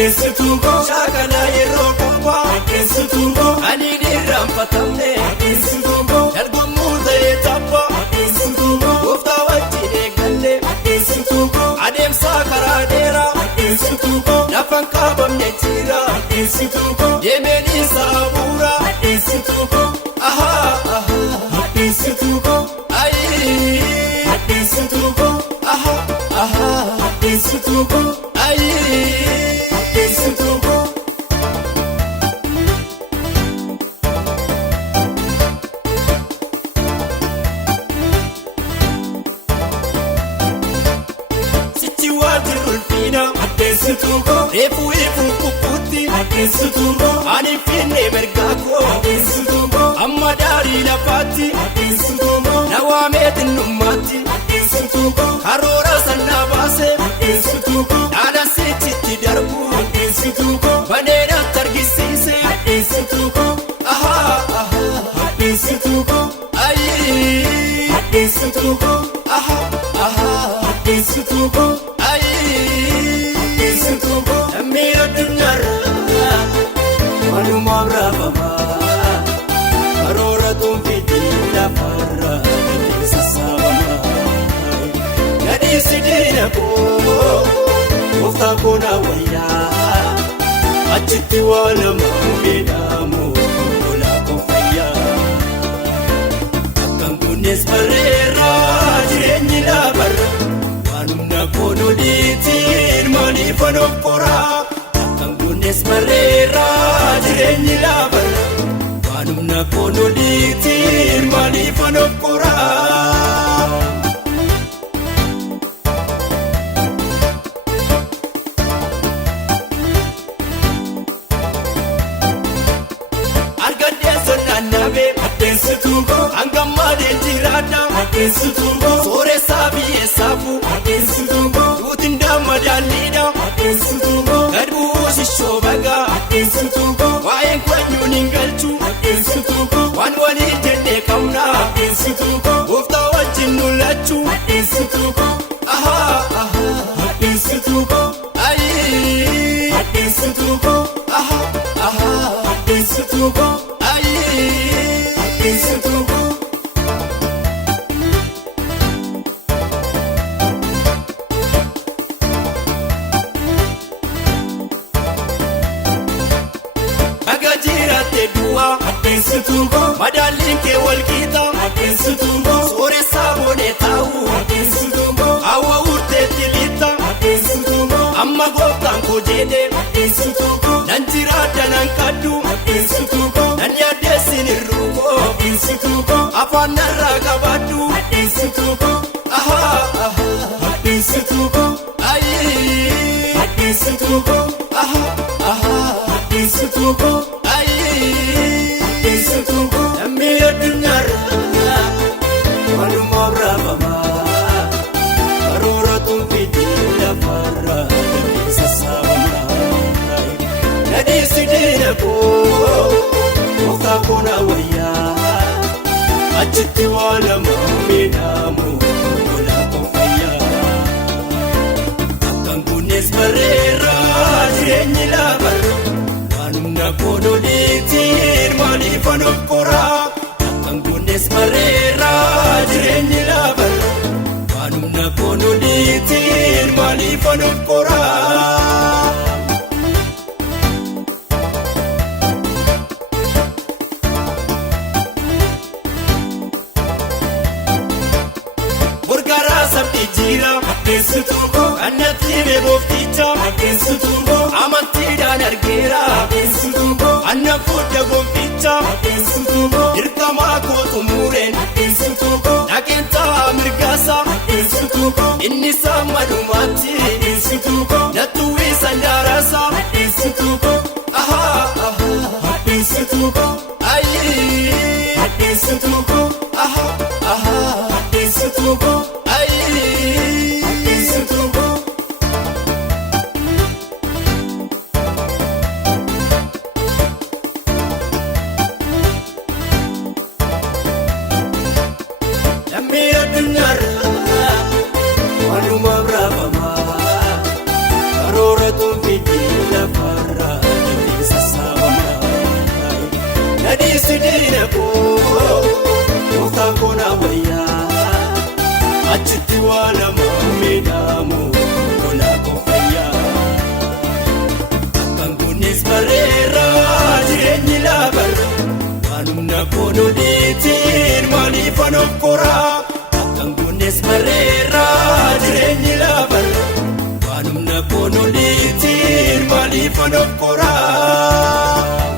addeessituu koo shaakala yeroo kophaa addeessituu koo ani dirraanfatamne addeessituu koo dargomuu ta'ee tapha addeessituu koo gooftaa wajjin eeggalle addeessituu koo adeemsa karaa dheeraa addeessituu koo lafan qaabamne jira addeessituu koo deemeen isaa bu'uura addeessituu koo ahaa addeessituu koo addeessituu koo ahaa addeessituu koo addeessituu koo. Sichi waajjirri ulfina addeessituu koo reefuu ifuu kukkuutti addeessituu koo ani finne mergaa koo addeessituu koo amma daarii lafaatti addeessituu koo na waamee xinnummaatti addeessituu koo karoora sannaa baasee addeessituu koo dhaala sichitti darbu addeessituu koo baneedhaan targisiise addeessituu koo ahaa addeessituu koo addeessituu koo ahaa addeessituu koo addeessituu koo lammii addunyaarraa walumaa raafamaa karoora tuunfiitii lafarraa dandeessa saabamaa gadhiisi diina koo gooftaa koo na wayyaa achitti waa lamaa miidhamu olaa koo fayyaa akkan kunis barreerraa jireenyi laabarra waanumna koonoliitiin maaliifan of koraa akkan kunis barreerraa jireenyi laabarra waanumna koonoliitiin maaliifan of koraa. Addeessituu koo hangammaa deemjiraadhaa addeessituu koo sooressaa biyyeessaafu addeessituu koo duutiin damma daalliidha addeessituu koo gadbu'uu shishoo bagaa addeessituu koo waa'een kwanyuun hin galchu addeessituu koo waan waliin jennee qabna addeessituu koo gooftaa wajjin nul'achu addeessituu koo ahaa addeessituu koo addeessituu koo ahaa addeessituu koo addeessituu koo. Baga jiraate du'aa addeessituu koo madaalliin kee walqixa addeessituu koo sooressaa boonee taa'u addeessituu koo hawwa urteetti lixa addeessituu koo amma gooftaan koo jedhee addeessituu koo nan jiraadha nan kadhu addeessituu koo nan yaaddeessin irruu koo addeessituu koo afaan narraa qabaadhu addeessituu koo ahaa addeessituu koo addeessituu koo ahaa addeessituu koo addeessituu koo lammii addunyaarraa walumaa raafamaa karoora tuunfiitii lafarraa dandeessa saabamaa gadhiisi diina koo gooftaa koo na wayyaa achitti waa lamaa miidhamu olaa koo fayyaa akkan kunis barreerraa jireenyi laabarra waanumna koonoliitiin maaliifan of koraa akkan kunis barreerraa jireenyi laabarra waanumna koonoliitiin maaliifan of koraa. Addeessituu koo annatti beekofticha addeessituu koo amantiidhaan argeera addeessituu koo anna fudda gonficha addeessituu koo dirqamaa koo xumureen addeessituu koo dhaqeentaa mirgaasa addeessituu koo inni sammadumaatti addeessituu koo nattuwwiisa ndaaraasa addeessituu koo ahaa addeessituu koo addeessituu koo ahaa addeessituu koo. Lammii addunyaarraa walumaa raafamaa karoora tuunfiitii lafa. kunis bareera jireenyi laabarra waanumna koonoliitiin maaliif anoof koraa akkan kunis bareera jireenyi laabarra waanumna koonoliitiin maaliif anoof koraa.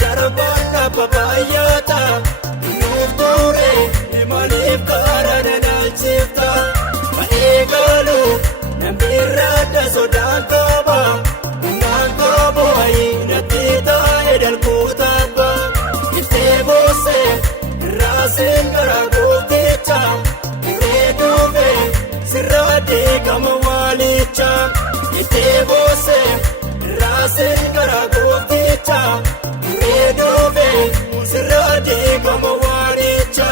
Darabana babayata nuftore imalif karana nalchifta maegalu namirada sodakaba nangabo ainatita edal kutaba itebose rasen garagotecha redove sirade kamawalicha itebose rasen garagotecha Redove, sirade kama wanicha.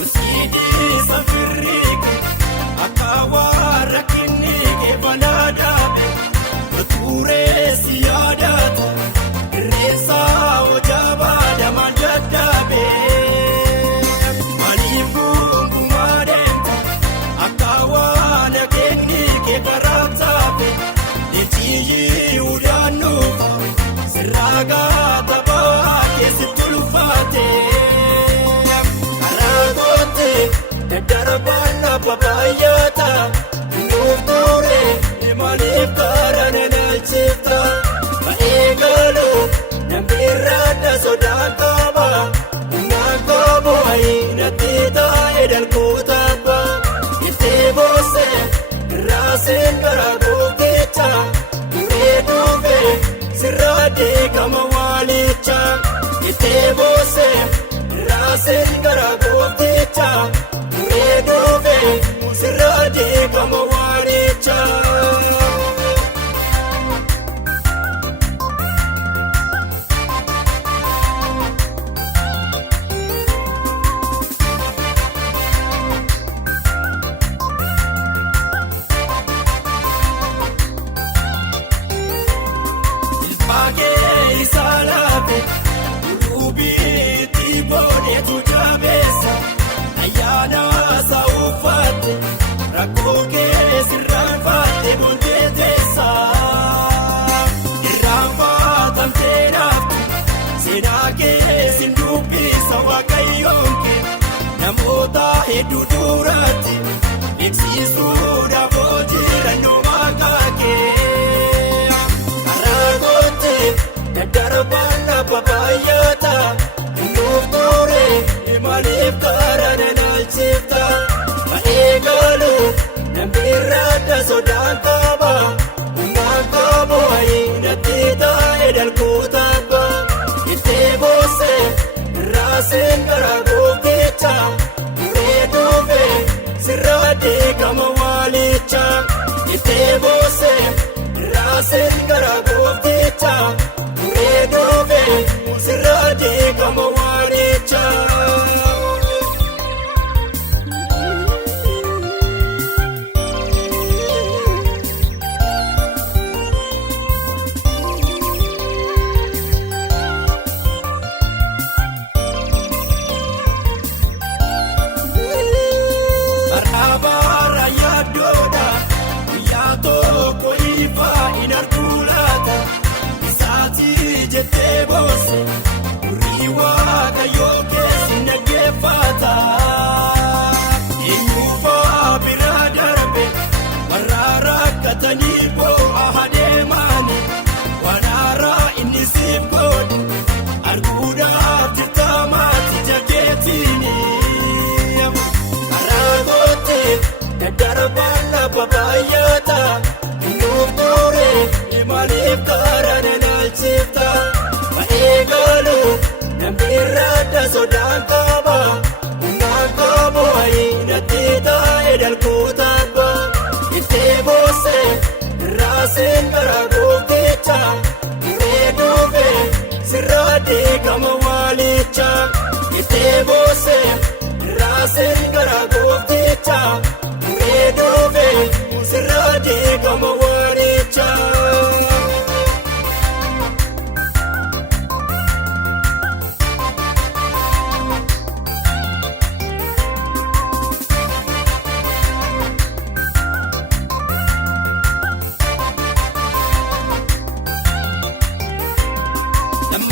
Usidi safirike, akawara kinike vanadabe. Ture siyadatu resa wajabada mandadabe manifungu madenta akawana kenike baratabe netiyi udanufa siraga tabake situlufate aragote darabana babayata nuftore imalif karana nalchifta maegalu namirada sodakaba nangabo ainatita edal kutaba itebose rasen garagotecha redove sirade kamawalicha itebose rasen garagotecha redove sirade kamawalicha. Salave, Rubi, Tibone, Tujabesa, Ayana, Saufate, Rakoke, Sirafate, Montetesa, Irafata, Terafte, Sinake, Sindupi, Sawakayonke, Namota, Edudurati, Exisuda, Vojira, Nomakake. Darabana babayata nuftore imalif karana nalchifta maegalu namirada sodakaba nangabo ainatita edal kutaba itebose rasen garagotecha redove sirade kamawalicha itebose rasen garagotecha Redove, sirade kama wanicha. Barabara ya doda, ya toko ifa inarkulata. Jete bose, riwa kayoke sinagefata. sodaan qaba naan qabu natti taa'e dalkoota abba ittee boosse raaseen gara goofticha turee dhufe sirraa deegama waalicha ittee boosse raaseen gara goofticha turee dhufe sirraa deegama waalicha.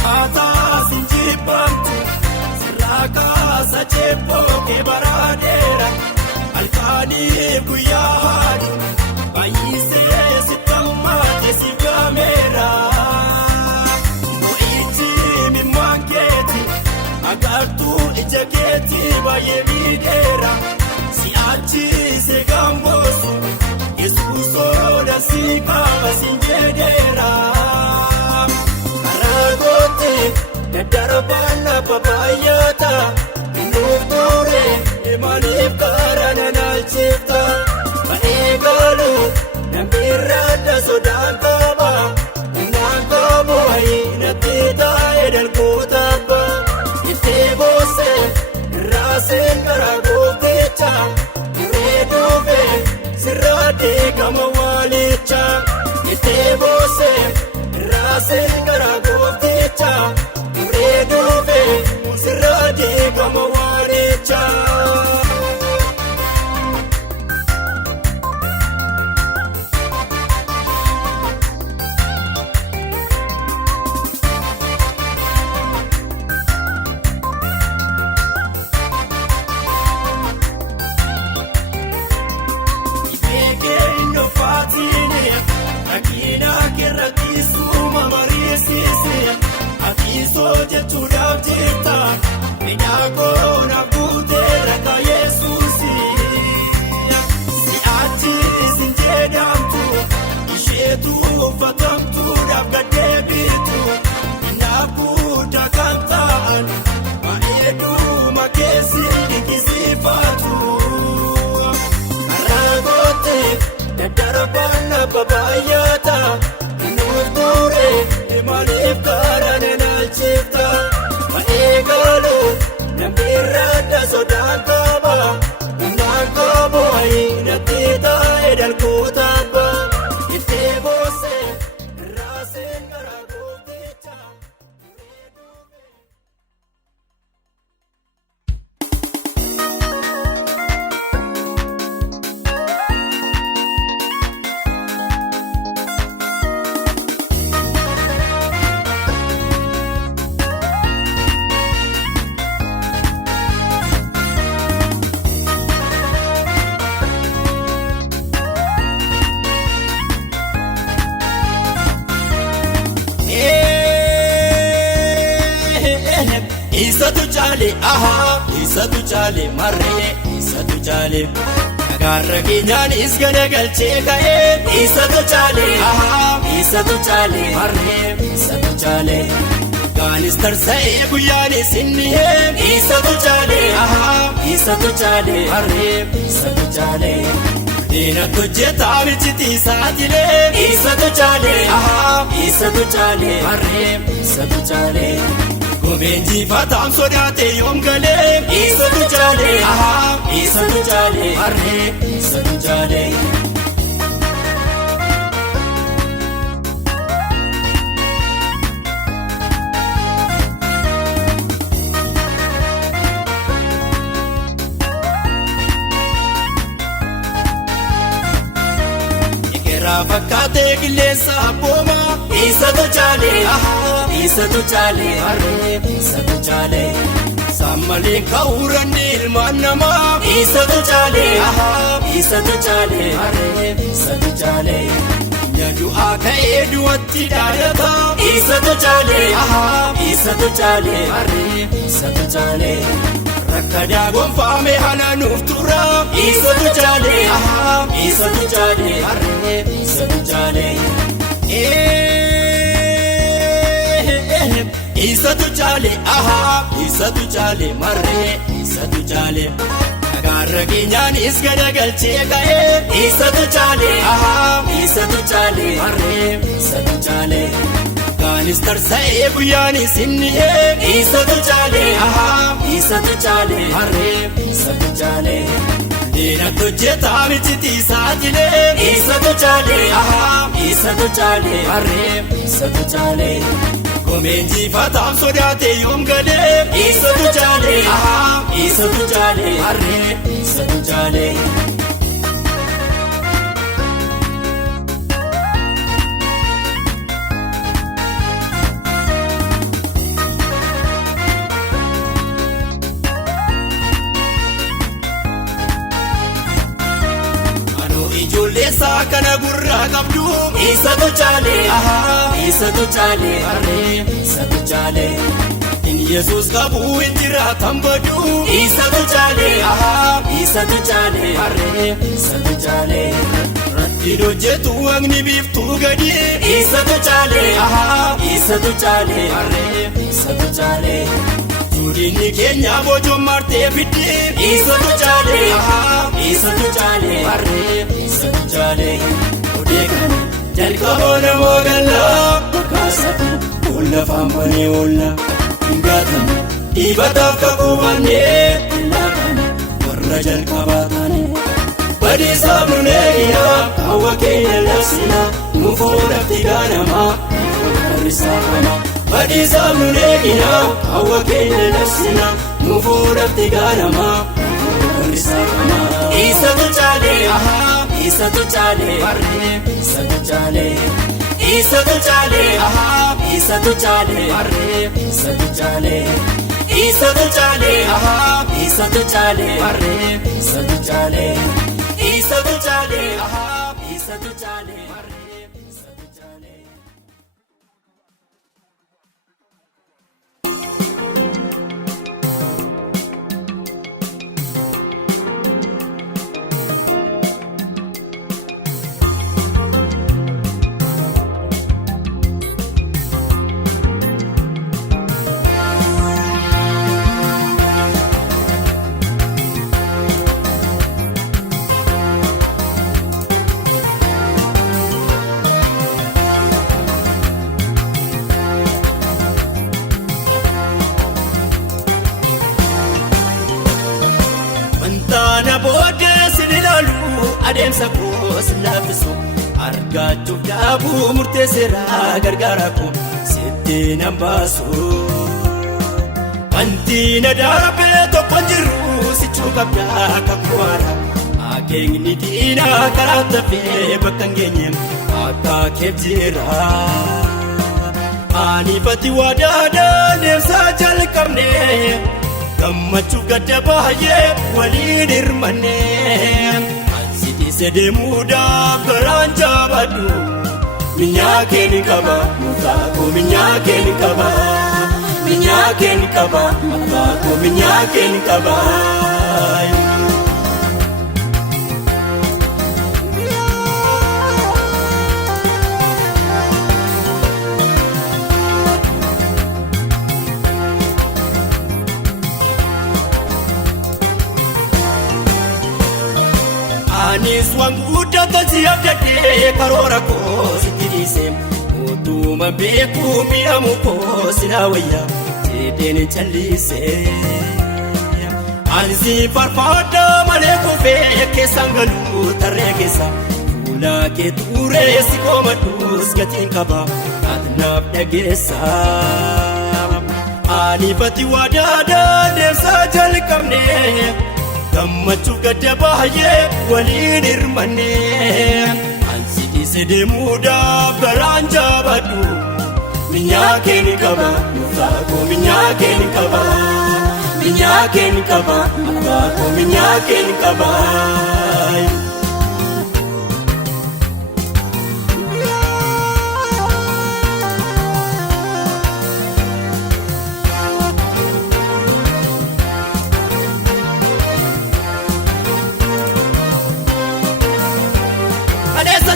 Mataa sinjibamtu sirraaka sacheepoo kee baraadeera halkanii guyyaa haadhu baay'isee sitammaate si gaameera mo'ichi mimmaan keeti agartuu ija keeti baay'ee miidheera si'achi see gaamboosu yesuusoodha si qaaba sin jedheera. Daddarabaan baay'ata nuuf ture imaniif karaa naalchifta ba'ee gaalu namirraadha sodaan qaba naan qabu natti taa'e dalkoota abba ittee boosse raaseen gara goofticha turee dhufe sirraa deegama waalicha ittee boosse raaseen gara goofticha. Dhufe sirraa deegama waalicha. Ibeekee innoofaatiini rakkina keerratti suuma mariisiise. Akiisoo jechuudhaaf jirta miidhagoo na buutee rakka Yesuusi si'achi sin jedhamtu isheetu uffatamtuudhaaf gaddeebitu naafuudha kan ta'an baay'eeduma keessin dinqisiifatu karaa goote daddarabaan baay'ata nuuf ture imaniif karaa naalchifta ba'ee gaalu namirraadha sodaan qaba naan qabu natti taa'e dalkoota abba ittee boosse raaseen gara goofticha. Isatu chaale isatu chaale marree isatu chaale nagaarra keenyaan isgana galchee ka'ee isatu chaale marree isatu chaale gaanis tarsa'ee guyyaanis inni hee isatu chaale marree isatu chaale diinatti hojjetaa michitiisaa jilee isatu chaale marree isatu chaale. Gomeenji fataan sodaate yoom galee isatu chaale marree isatu chaale. Ekeraa fakkaatee qilleensa abbooma isatu chaale marree isatu chaale. Sammaleen ka'uuranni ilmaan namaa isatu chaale marree isatu chaale. Nyadu'aa ka'ee du'atti dhaadata isatu chaale marree isatu chaale. Rakkadaa gonfaame hananuuf tura isatu chaale marree isatu chaale. Isatu chaale aha isatu chaale marree isatu chaale Agarra keenyaanis gadagalchee ka'ee Isatu chaale aha isatu chaale marree isatu chaale Kaanis tarsa'ee guyyaanis inni Isatu chaale aha isatu chaale marree isatu chaale Deena tojjetaa miti saatilee Isatu chaale aha isatu chaale marree isatu chaale Komeenji fataam sodaate yoom galee Isatu chaale aha isatu chaale marree isatu chaale Ijoolleessaa kana gurraa qabdu Isatu chaale aha isatu chaale marree isatu chaale Inni Yesuus qabu injira tambadu Isatu chaale aha isatu chaale marree isatu chaale Rattiin hojjetu waqni biiftuu gadi Isatu chaale aha isatu chaale marree isatu chaale Tuudinni keenya bojoon martee fiddi Isatu chaale aha isatu chaale marree isatu chaale Odeekan jalqaboo namoo gallaa Bakkaasatu oolla faambanee oolla Hingaatan dhiibataaf kakuu baannee Illaakan warra jalqabaa taane Badiisaaf nun eegina hawwa keenya labsina Nu fuudhafti gaanamaa Harrisaafama Badiisaaf nun eegina hawwa keenya labsina Nu fuudhafti gaanamaa Harrisaafama Isatu chaale aha Isatu chaale marree isatu chaale Isatu chaale aha isatu chaale marree isatu chaale Isatu chaale aha isatu chaale marree isatu chaale Isatu chaale aha isatu chaale marree isatu chaale Taana booddee sinilalu adeemsa koos laafisu argachuuf dhaabuu murteesseera gargaara koo sitti nan baasu wanti na darbee tokko jiru sichuu qabdaa kakkuwaara akeekni diinaa karaa tafee bakka hin geenye akka keef jira ani fati waadaadhaan deemsa jalqabne Gammachuuf gadda baay'ee waliin hirmannee Ansiitise deemuudhaaf garaan jabaadhu Minyaa kee ni qaba mukaa koo minyaa kee ni qaba Minyaa kee ni qaba mukaa koo minyaa kee ni qaba Anis waan guddaa tolchi abdadhee karoora koo sitti dhiise Utuma beekuu miidhamu koo silaa wayyaa jedheen callise Ansi farfaadhaa malee kufee keessaan galuu tarree keessa Fuula kee turee si koomadhuus gatiin qaba ati naaf dhageessa Ani fati waadaadhaan deemsa jalqabne Gammachuuf gadda baay'ee waliin hirmannee Ansiitise deemuudhaaf garaan jabaadhu Minyaa kee ni qaba mukaa koo minyaa kee ni qaba Minyaa kee ni qaba mukaa koo minyaa kee ni qaba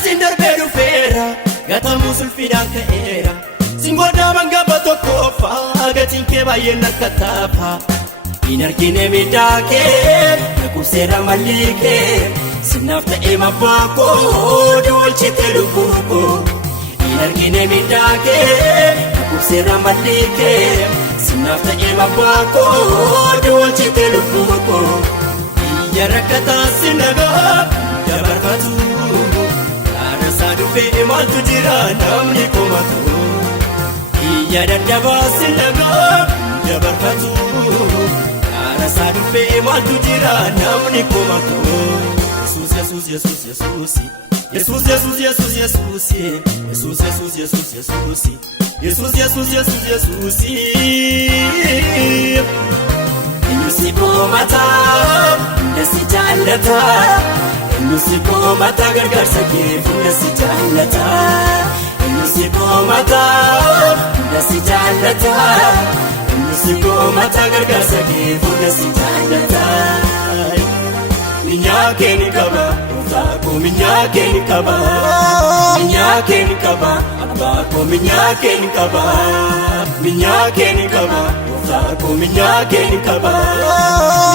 Sin darbee dhufeera gatamu sulfidhaan ka'eera Singoda manga batokofa gatiin kee baay'ee nakatafa hin argine midhaake nakusera malike sinaaf ta'e mabbaako dolchite lubbuko hin argine midhaake nakusera malike sinaaf ta'e mabbaako dolchite lubbuko iyya rakkataa sinaga dabarfatu kaana saadufee maaltu jira namni komatu iyya dadhabaa sinaga dabarfatu kaana saadufee maaltu jira namni komatu Yesus Yesus Yesus Yesus Yesus Yesus Yesus Yesus Yesus Yesus Yesus Yesus Yesus Yesus Yesus Enyusi komata nasi jaalata Enyusi komata gargaarsa kee nasi jaalata Enyusi komata nasi jaalata Enyusi komata gargaarsa kee nasi jaalata Minyake ni kaba Abako minyake ni kaba Minyake ni kaba Abako minyake ni kaba Minyake ni kaba Abako minyake ni kaba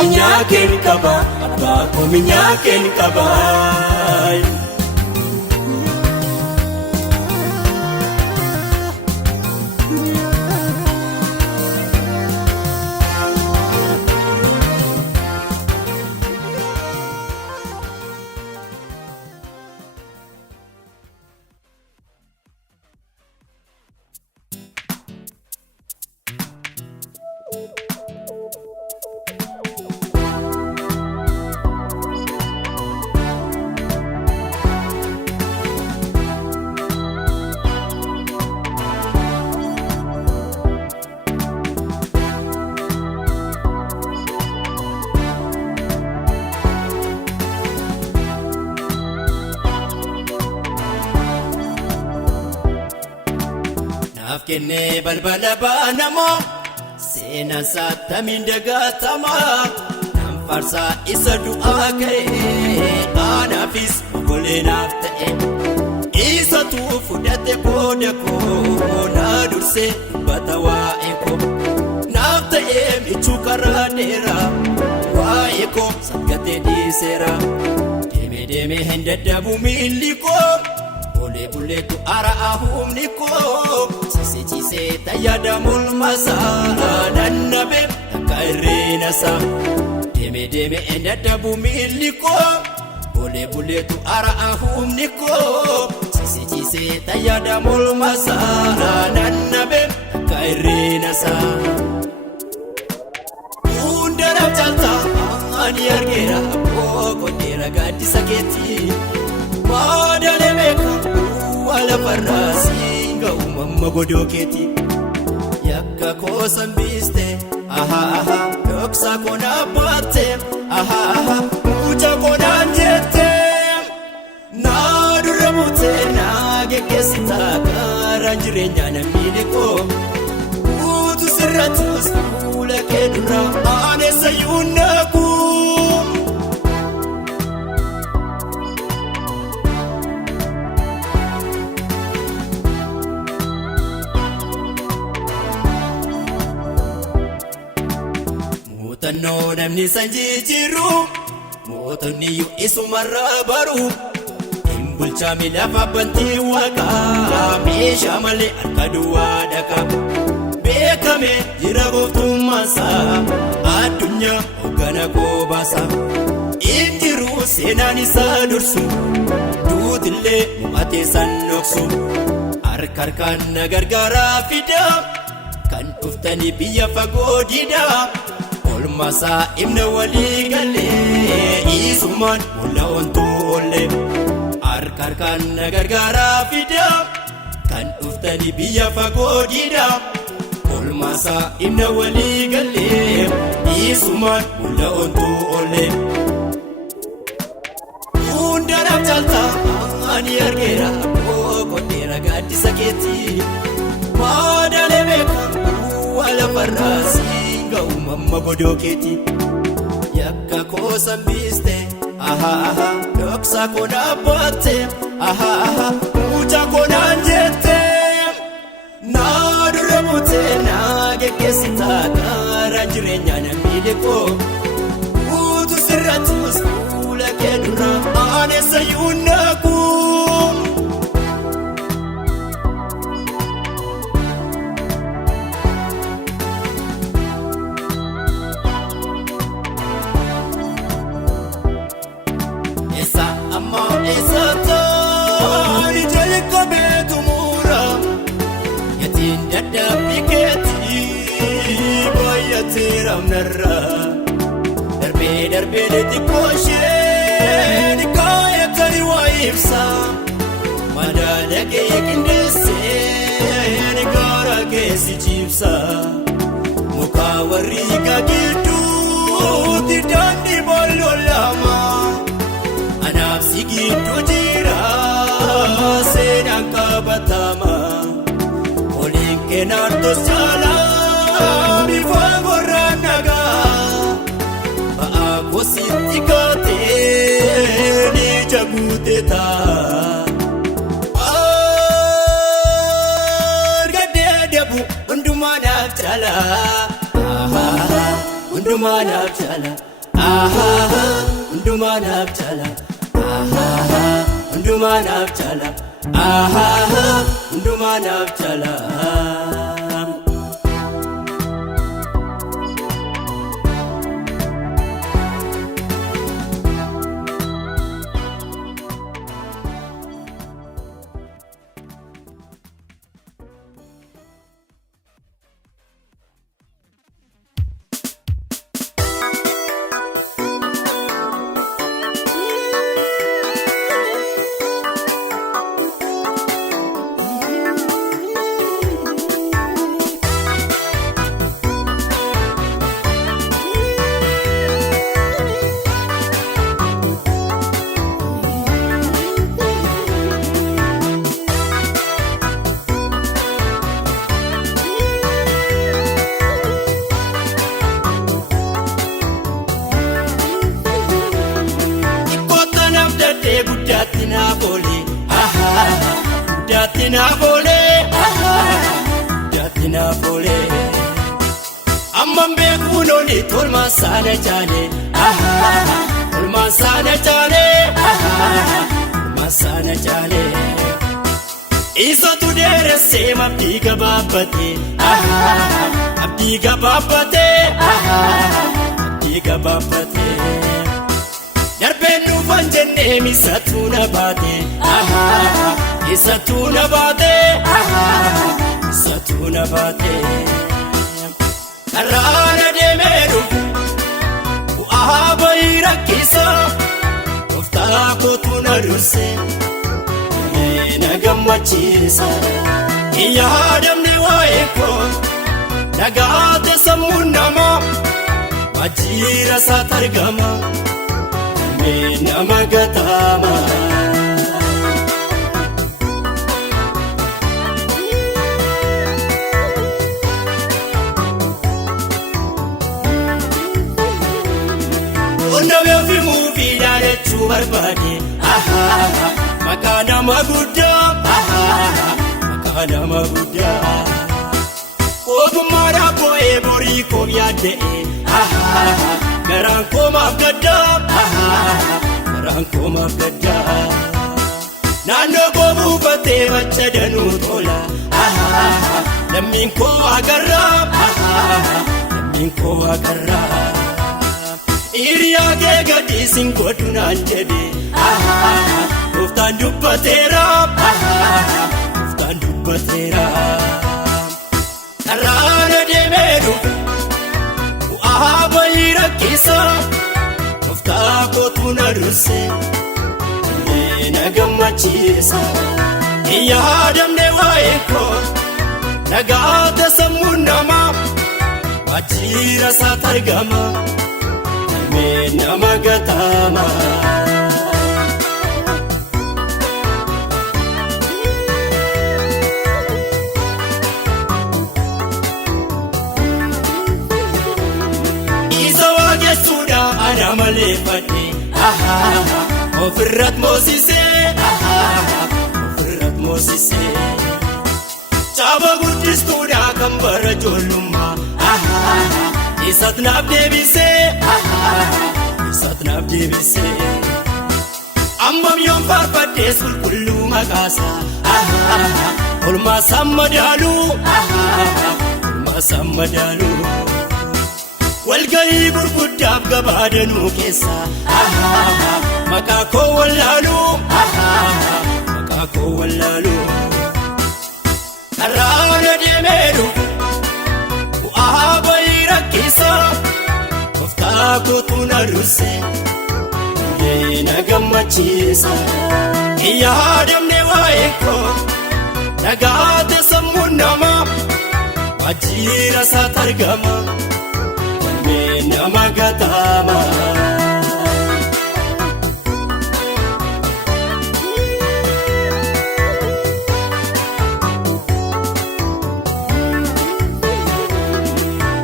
Minyake ni kaba Abako minyake ni kaba Kenne balbala banamo sena satamin dagatama nam farsa isa du'a ka'e anafis golenaaf ta'e isa tu fudhate booda koo na durse batawaa'e koo naaf ta'e michuu karaa dheeraa waa'ee koo saggate dhiiseera deeme hin dadhabu miilli koo Bole bule tu ara ahumni ko Sise tayada mulmasa Nanabe kairina sa Deme endadabu miliko Bole bule tu ara ahumni ko Sise tayada mulmasa Nanabe kairina sa Undara jalta ani argera Boko dera gadi saketi Madale meka wala farasi nga umamma godoketi yakka kosan biste aha aha doksa kona batte aha aha uja kona jette na durabute na gekesita karanjirenya na miliko utu sirratus ula kedura ane sayunaku Tanno namni sanjijiru Mootonni yu isumarra baru Imbulcha milafa banti waka Meesha male harka duwwaa dhaqa Beekame jira gooftummaasa Addunyaa hoggana koobaasa Injiru seenaan isaa dursu Duutillee mo'atee san dhoksu Harkaan na gargaaraa fida Kan dhuftani biyya fagoo dida Olmasa imna wali galle isuman mulla ontu olle Harkaan na gargaaraa fida Kan dhuftani biyya fagoo dida Olmasa imna wali galle isuman mulla ontu olle Undara jalta ani argera Boko dera gadi saketi Madale meka wala farasi nga umamma godoketi yakka kosan biste aha aha doksa kona batte aha aha uja kona jette na seenaa geggeessitaa karaa jireenyaa namni dhiqoo utuu sirrattus fuula kee dura aanessa yuunnaqu. Eessa amma eessa taa'anii jalqabee tumura yatiin dadhabbii keetii baay'atee ramnarraa. Darbee xiqqoo ishee kaayatanii waa ibsa madaala kee qindeessee gaara keessi ciibsa muka warri gidduutti daandii bololama anaaf si gidduu jira seenaan qabatama waliin keenan tosaalaa bifaan gorraan nagaa. Kositti kaatee ni jaguute taa. Argadee deebu hundumaa naaf jala. Hundumaa naaf jala. Hundumaa naaf jala. Hundumaa naaf jala. Hundumaa naaf jala. Datinafole, amman beekuun oli tolmaan saana jaale, tolmaan saana jaale, tolmaan saana jaale. Isatu dheeressee abdii gabaabbate, abdii gabaabbate, abdii gabaabbate. Darbeen dhufan jennee misatu na baate, isatu na baate, isatu na baate. Karaana deemee dhufu bu'aa bayii rakkisa, gooftaa kootu na durse na gammachiisa. Yaadamne waa'ee koo nagaate sammuun namaa waajjira isaatti argama. Nama gatama. Ondawee fi muufii yaadachuu barbaade. Maqaa nama guddaa. Maqaa nama guddaa. Ogummaadhaan boo'ee borii koo yaadda'e. Garaan koomaaf gaddaa. Garaan koomaaf gaddaa. Naannoo koo buufatee macha danuu tola. Lammiin koo agarraa. Lammiin koo agarraa. Hiriyaa kee gadi siin godhu naan jedhe. Gooftaan dubbateera. Gooftaan dubbateera. Karaana deemee dhufu bu'aa bayii rakkisa, gooftaa kootu na durse na gammachiisa. Yaadamne waa'ee koo nagaate sammuun namaa waajjira isaatti argama. Nama gatama. Ana malee fadhe ofirratti moosisee ofirratti moosisee Saba guddistuudha kan bara ijoollummaa. Isat naaf deebisee. Isat naaf deebisee. Ammam yoon faarfadhees qulqulluu maqaasaa. Olmaa sammadaaluu. Olmaa sammadaaluu. Walgahii gurguddaaf gabaadanuu keessa. Maqaa koo wallaaluu. Maqaa koo wallaaluu. Karraana deemeeru. Bu'aa bayii rakkisaa. Gooftaa kootu na dursee. Na gammachiisa. Yaadamne waa'ee koo. Nagaate sammuu namaa. Waajjira isaatti argama. Nama gataama.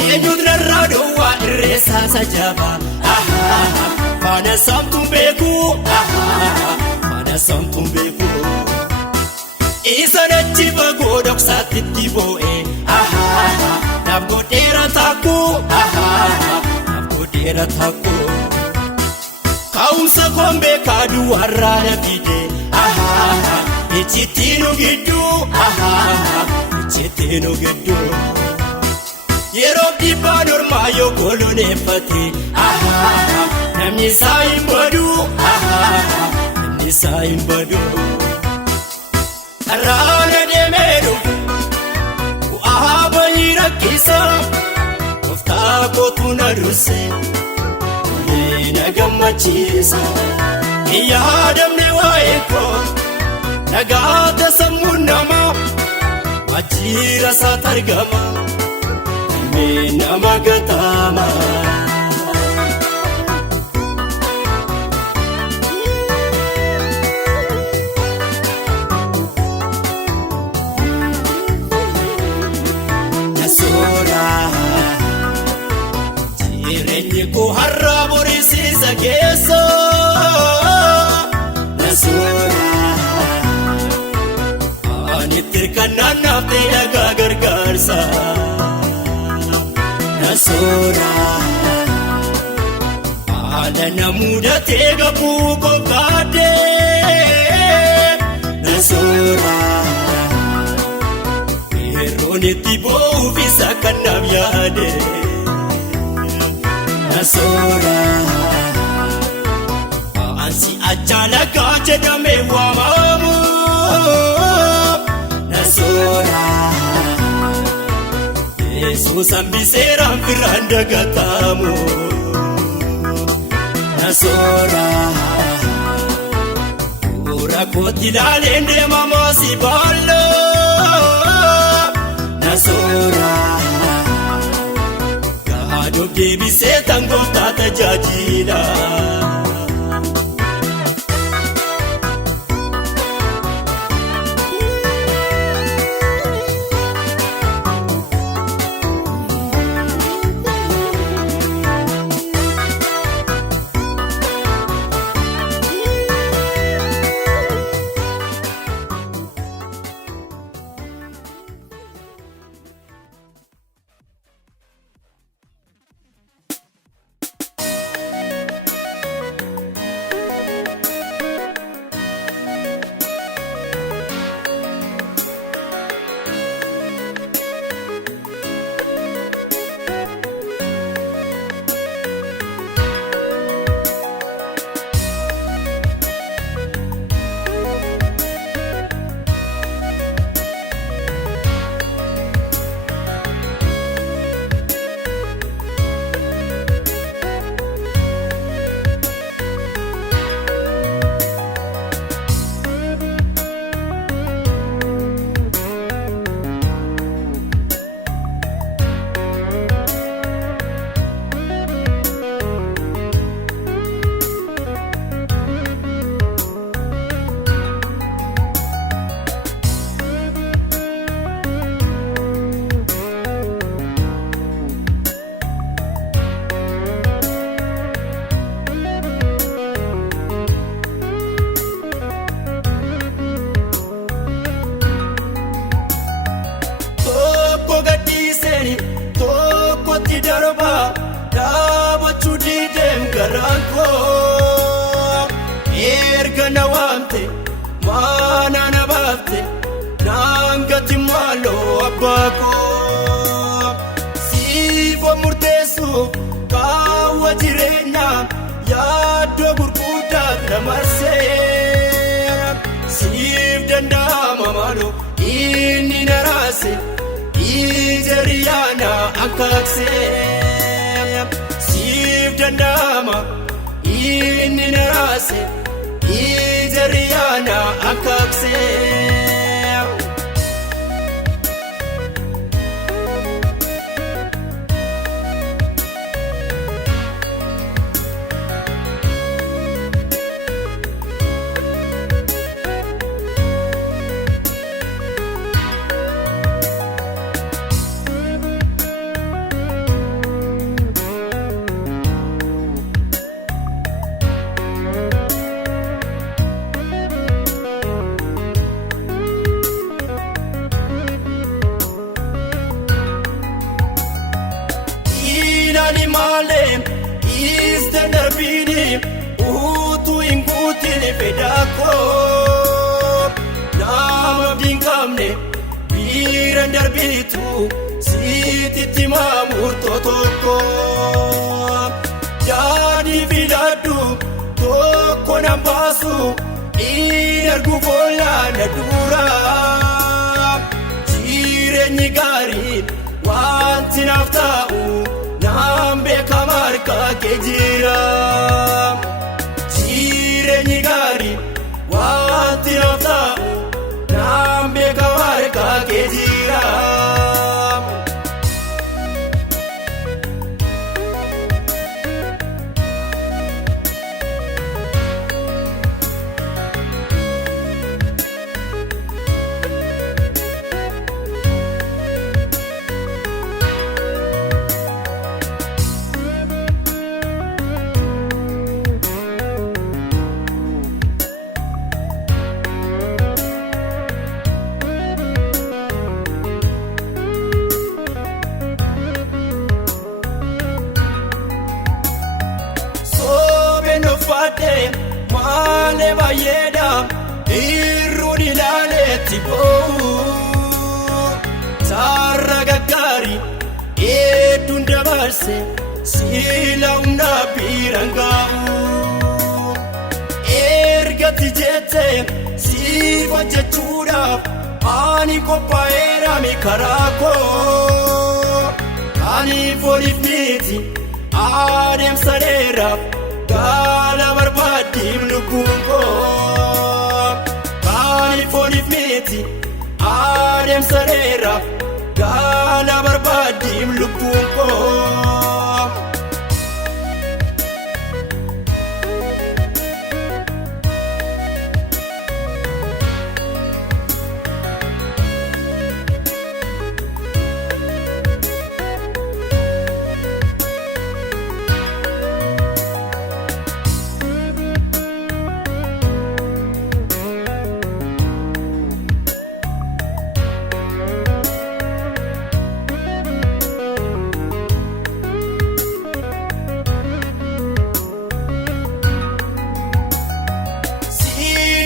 Eenyutu narraa dhowwaa irreessaa sajjaba. Faana saamtuun beeku. Faana saamtuun beeku. Isa dachi fagoo dhoksaatti itti boo'e. Naaf godheera taakku. Naaf godheera taakku. Kaa'umsa koon beekaa duwwaarraa na fide. Ijjiitti nu gidduu. Ijjiitti nu gidduu. Yeroo dhibbaa normaa yoo koloneeffate. Namni isaa hin badu. Namni isaa hin badu. Karraana deemeeru. Bu'aa bayii rakkisaa. Gooftaa kootu na dursee. Na gammachiisa. Yaadamne waa'ee koo. Nagaate sammuu namaa. Waajjira isaatti argama. Nama gataama. Jireenyi koo har'a boriisiisa keessa. Nasoora. Ani tirkannaan naaf ta'e dhagaa gargaarsa. Nasoora. Haala na mudatee gabuu kokkaatee. Nasoora. Yeroon itti boo'uuf isa kan naaf yaade. Nasoora. Ansi ajaalagaa jedhamee waamamu. Nasoora. Yesuus hambiseeraan firaan dagatamu. Nasoora. Bu'uura kootti ilaaleen deemamaa si baalloo. Nasoora. Gaadoof deebisee tangooftaa tajaajila. garaan koo erga na waamte maana na baafte naan gati maaloo abbaa koo siifoo murteessuuf kaawwa jireenyaa yaaddoo gurguddaa na marsee siif danda'ama maaloo inni na raase ijariyaana akaaksee siif danda'ama inni na raase ijariyaana akaaksee. Inani malem isten darbini utu ingutini pedako nama bingamne biran darbitu siti mamur totoko jadi vidadu toko nambasu inargu bola nadura jireenyi gaarii wanti naaf ta'u naan beeka marqaa kee jira jireenyi gaarii wanti naaf ta'u naan beeka marqaa kee jira. Maale baay'eedha irruun ilaaleetti boo'u sarara gaggaarii hedduun dabarse siila humna biraan gaa'u ergatti jettee siif hojjechuudhaaf ani qophaa'eerame karaa koo ani fooliif miti adeemsa dheeraaf gaala barbaaddiif lubbuun koo ani fooliif miti adeemsa dheeraaf gaala barbaaddiif lubbuun koo.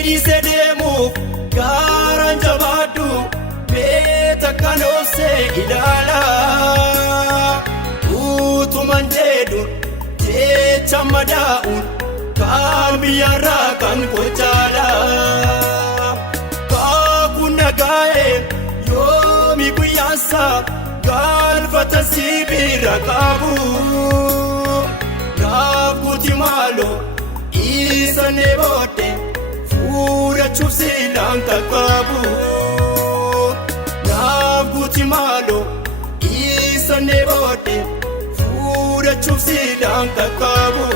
Dhiisee deemuuf gaaraan jabaadhu beeta kan obsee ilaala utuman jedhuun jecha madaa'uun kan biyyarraa kan gochaala kaakun nagaa'ee yoomi guyyaansa galfata sibiira qabu naaf guuti maaloo isaan eeboodde. Fuudhachuuf siilaan qaqqabu naaf guuti maaloo isaan eeboodde fuudhachuuf siilaan qaqqabu.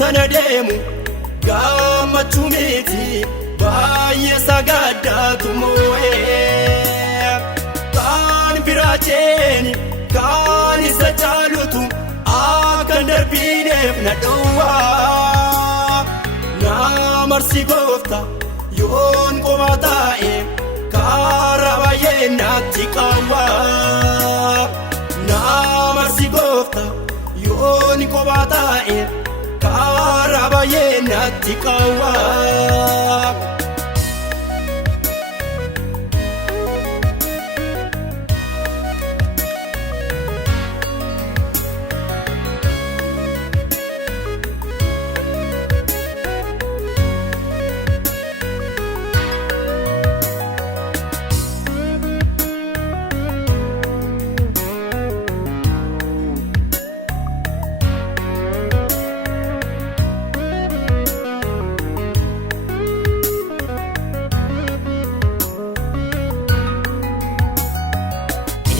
sana deemu gammachuu miti baay'ee sagadaatu moo'ee kaan biraacheeni kaan isa caalutu akkan darbiineef na dhowwaa na marsi goofta yoon qomaa taa'e karaa baay'ee natti qawwaa na marsi goofta yoon qomaa taa'e karaa baay'ee natti qawwaa.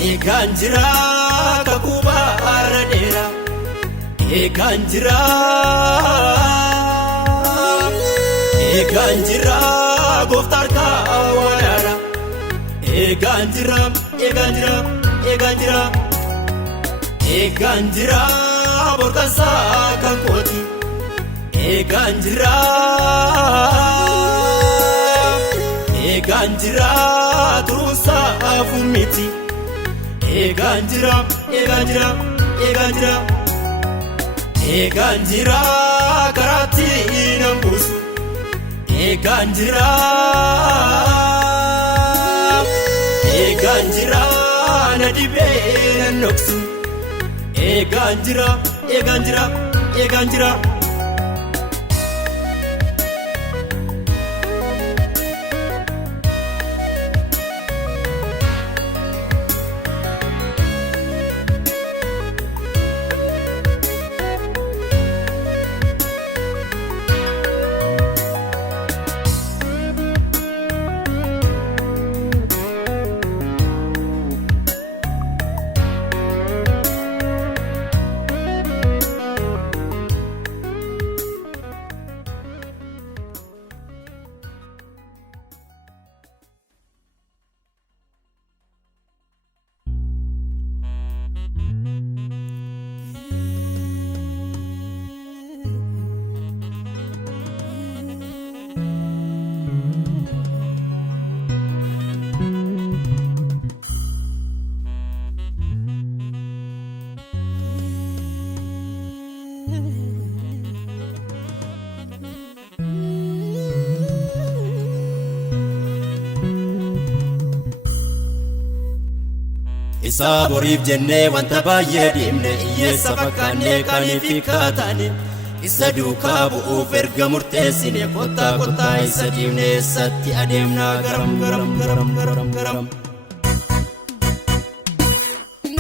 Eegaan jira kakuba arra dheera eegaan jira gooftaa harkaa waraana eegaan jira borkansaa kan kooti eegaan jira turuunsaa fummiti eegaan jira karaatti nan buusu eegaan jira na dhibee nan dhoksu eegaan jira. Isa boriif jennee wanta baay'ee deemne hiyyeessa fakkaannee kaaniif kaatane isa duukaa bu'uuf erga murteessine kottaa isa dhiibne eessatti adeemnaa garam.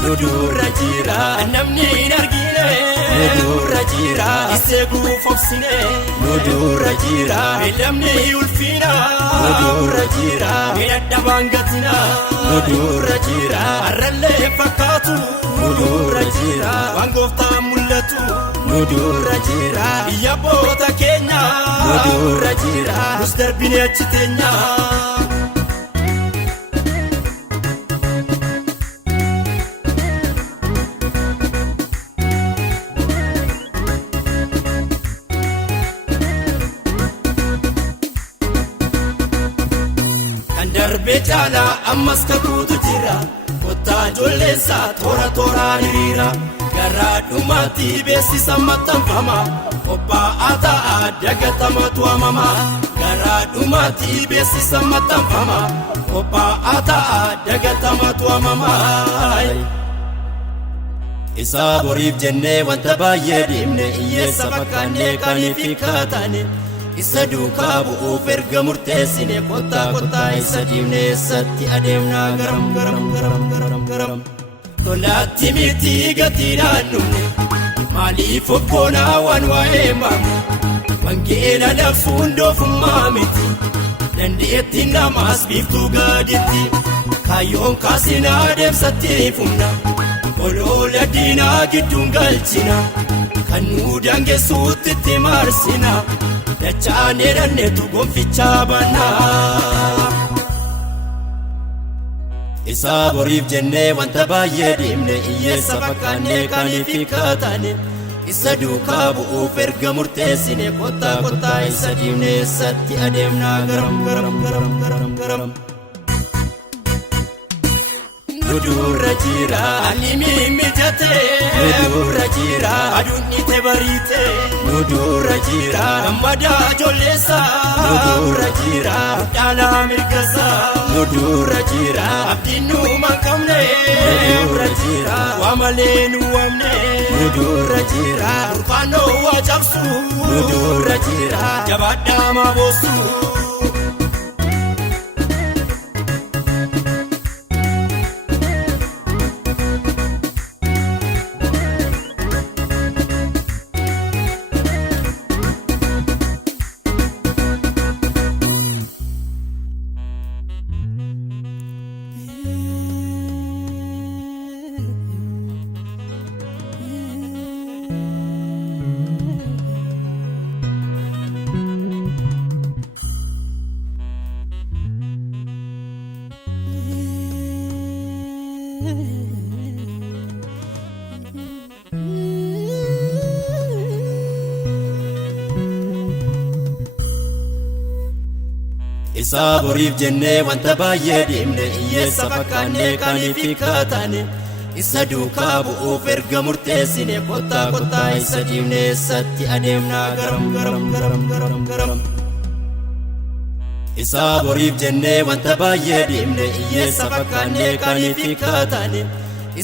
Nu durra jira namni hin argine nu durra jira isee guufobsine nu durra jira beellamni ulfina nu durra jira miidhagdhabaan gatina nu durra jira harrallee fakkaatu nu durra jira waan gooftaan mul'atu nu durra jira biyya abboota keenya nu durra jira nus darbine achi teenya. Darbee caala ammas kakuutu jira kottaa ijoolleessaa tooraan hiriira garaa dhumaatti beeksisa maxxanfama qophaa'aa ta'a dagatamatu hamama garaa dhumaatti beeksisa maxxanfama qophaa'aa ta'a dagatamatu hamama. Isa boriif jennee wanta baay'ee deemne hiyyeessa fakkaannee kaaniif kaatane isa duukaa bu'uuf erga murteessine kottaa isa dhiibne eessatti adeemnaa garam. Tolaatti miti gatiidhaan dhumne maaliif obboonaa waan waa'ee maamu wangeela labsuun doofummaa miti dandeetti namaas biiftuu gaaditti kaayyoon kaasinaa deemsatti fumna oloola diinaa gidduun galchina kan nu daangessuutti itti marsina dachaanee dhanneetu gonfichaa bannaa. Isaa boriif jennee wanta baay'ee dhiibne hiyyeessa fakkaannee kaaniif hiikkaatane isa duukaa bu'uuf erga murteessine kottaa kottaa isa dhiibne eessatti adeemnaa garam garam garam garam garam. Nudurra jira animi mijate nudurra jira aduun ite bariite nudurra jira gammadaa jolleessa nudurra jira dhaala mirgasa nudurra jira abdiin nuuma qabne nudurra jira waa malee nu waamne nudurra jira burqaanoo waa cabsu nudurra jira jabaadhaa maa boossu. Isaa boriif jennee wanta baay'ee dhiibne hiyyeessa fakkaannee kaaniif hiikkaatane isa duukaa bu'uuf erga murteessine kottaa kottaa isa dhiibne eessatti adeemnaa garam garam garam garam garam. Isaa boriif jennee wanta baay'ee dhiibne hiyyeessa fakkaannee kaaniif hiikkaatane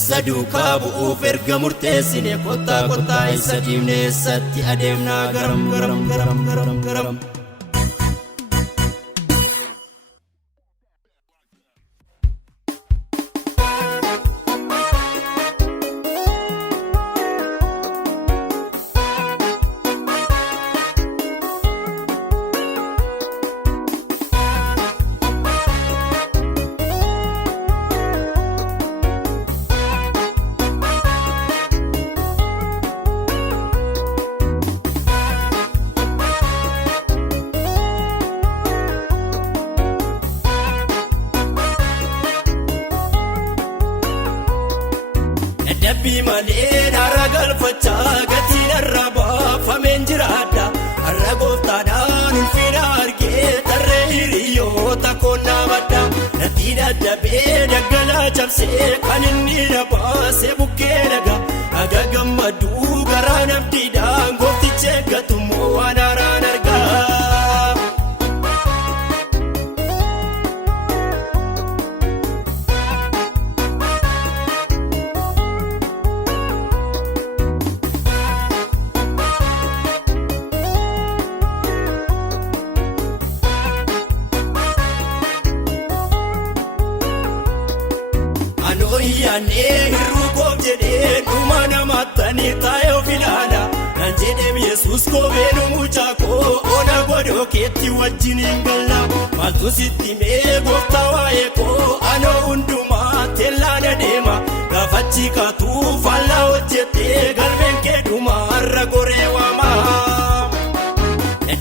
isa duukaa bu'uuf erga murteessine kottaa kottaa isa dhiibne eessatti adeemnaa garam garam garam garam garam. Dabbii malee naara galfachaa gatiin irra baafameen jiraadha har'a gooftaadhaan ulfina argee tarree hiriyoota koonnaa badda natti dadhabee daggalaa cabsee kan inni na baasee bukkee naga aga gammaduu garaan abdiidhaan gooftichi eeggatummoo waan haaraan argaa. Yaanee hir'uu koof jedhee dhuma namattanii taa'ee of ilaala nan jedheem Yesuus kopheen mucaa koo ona godhoo keetti wajjin hin galla maaltu sitti mee gooftaa waa'ee koo anoo hundumaa teellaan adeema gaafachi kaatuu faallaa hojjettee galmeen kee dhuma har'a goree waama.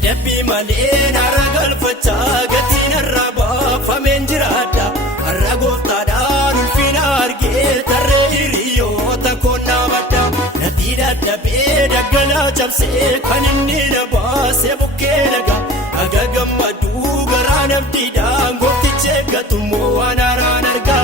Dabbii malee naara galfachaa gatiin irra baafameen jiraadha har'a gooftaadhaan ulfina argee tarree hiriyoota koonnaa badda natti dadhabee daggalaa cabsee kan inni na baasee bukkee naga aga gammaduu garaan abdiidhaan gooftichi eeggatummoo waan haaraan argaa.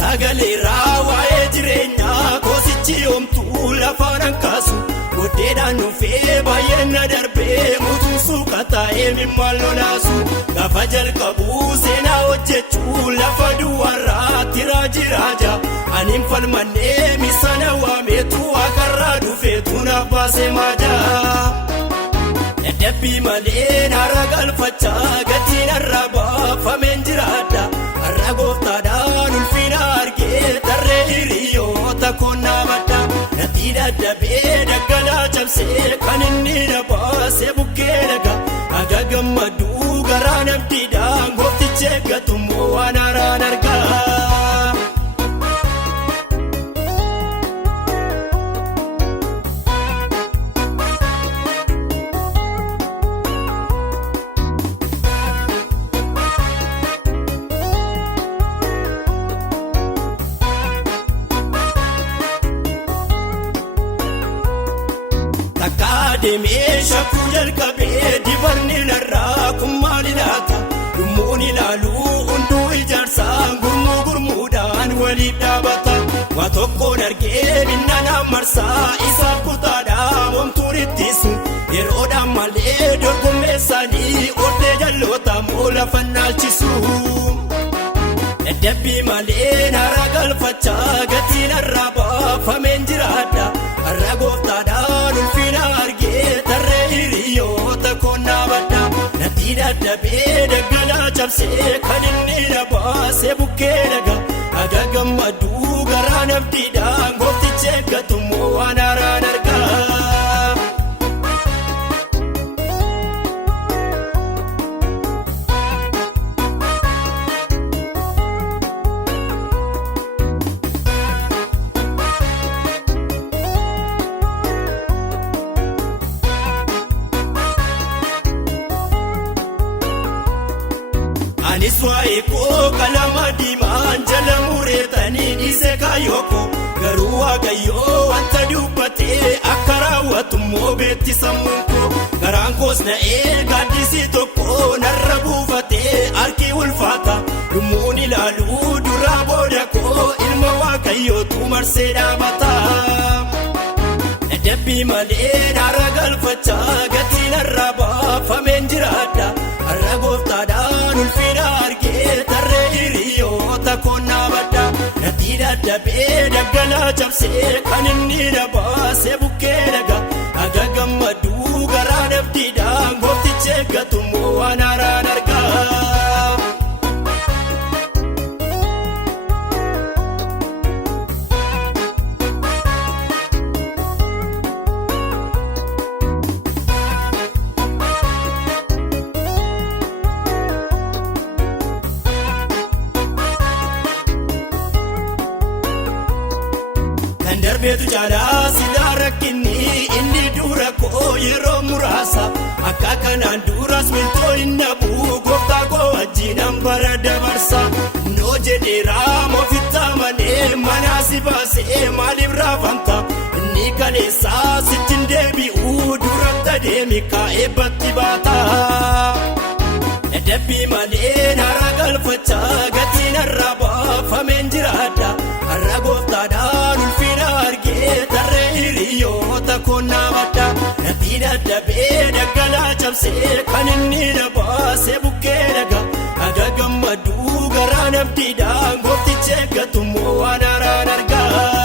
Sagaleeraa waa'ee jireenyaa koosichi yoomtuu lafaan hankaasu goddeedhaan dhufee baay'ee na darbee mutuun suuqa taa'ee mimmaan lolaasu gaafa jalqabuu seenaa hojjechuu lafa duwwaarraatti raajiraaja aniin falmannee misana waameetu akarraa dhufeetu naaf baasee maajaa. Dabbii malee naara galfachaa gatiin irra baafameen jiraadha har'a gooftaadhaa. takoonnaa baddaa natti dadhabee daggalaa cabsee kan inni na baasee bukkee dhagaa aga gammaduu garaa nabdiidhaan gooftichi eeggatummoo waan haaraan argaa. Takka deemee shakkuu jalqabee dibanni narraa kun maali laata dhummuun ilaaluu hunduu ijaarsaan gurmuudhaan waliif dhaabata waa tokkoon argee binnanaan marsaa isaaf kutaadhaa homtuun ittisu yeroodhaan malee dorgommeessaanii ooltee jalloota moo lafa naalchisu dadhabbii malee naara galfachaa gatiin irraa baafameen jiraadha har'a gooftaadhaan ulfina argee tarree hiriyoota koonnaa baddaa natti dadhabee daggalaa cabsee kan inni na baasee bukkee dhagaa aga gammaduu garaa nabdiidhaan gooftichi eeggatummoo waan haaraan argaa. Anis waa'ee koo qalama diimaan jala mureetanii dhiisee kaayyoo garuu waaqayyoo wanta dubbatee akka raawwatummoo beetti sammuun koo garaan koos na'ee gaaddisii tokko narra buufatee harki ulfaata dhummuun ilaaluu duraa booda koo ilma waaqayyootu marsee dhaabata. Dadhabbii malee naara galfachaa gatiin irraa baafameen jiraadha har'a gooftaadhaan ulfina argee tarree hiriyoota koonnaa baddaa natti dadhabee daggalaa cabsee kan inni na baasee bukkee dhagaa aga gammaduu garaa nabdiidhaan gooftichi eeggatummoo waan haaraan argaa. Darbeetu caalaa silaa rakkinni inni dura koo yeroo muraasa akka kanaan duras miltoo hin dhabuu gooftaa koo wajjinan bara dabarsa noo jedheeraa moofitti amanee manaa si baasee maaliif raafamta inni kaleessaa sittin deebi'uu duratti adeemi kaa'ee batti baata. Dadhabbii malee naara galfachaa gatiin irraa baafameen jiraadha har'a gooftaadhaan ulfina argee tarree hiriyoota koonnaa baddaa natti dadhabee daggalaa cabsee kan inni na baasee bukkee dhagaa aga gammaduu garaa nabdiidhaan gooftichi eeggatummoo waan haaraan argaa.